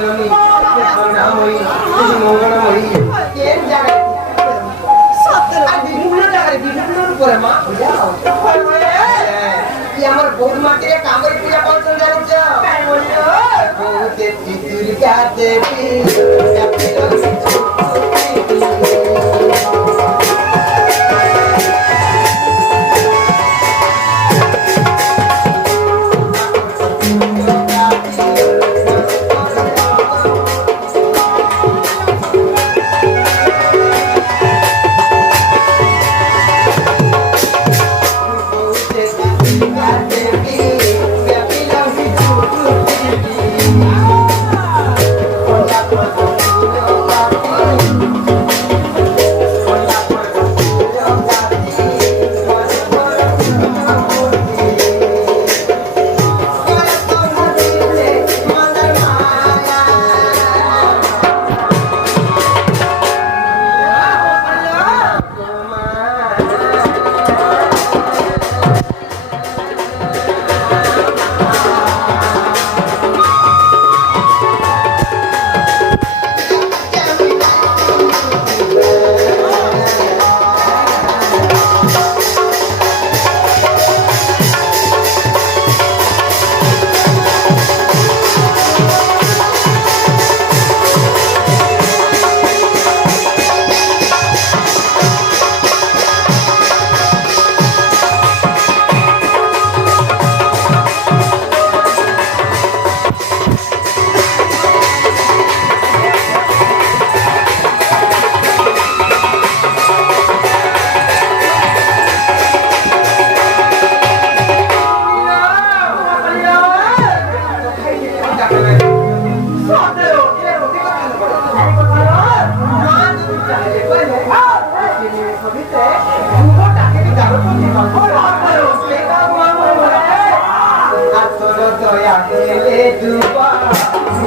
କଲ୍ୟାଣୀ ସ୍ୱର୍ଣ୍ଣାମୟୀ ମଙ୍ଗଳମୟୀ କେନ୍ ଜାଗାରେ ବିଭିନ୍ନ ଜାଗାରେ ବିଭିନ୍ନ ରୂପରେ ମା ପୂଜା ହଉଛି ଆମର ବହୁତ ମାଟିରେ କାମରେ ପୂଜା ପାଉଛନ୍ତି ଜାଣିଛ ବହୁତ ଦୁର୍ଗା ଦେବୀ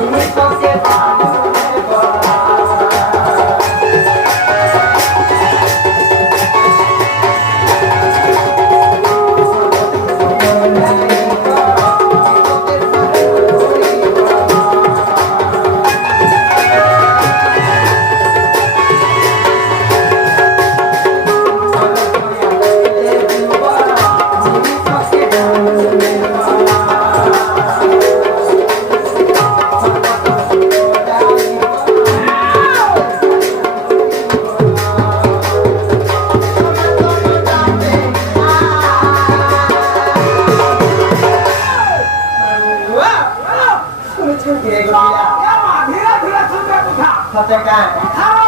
Hãy subscribe cho kênh Ghiền Mì Gõ để không bỏ lỡ những video hấp dẫn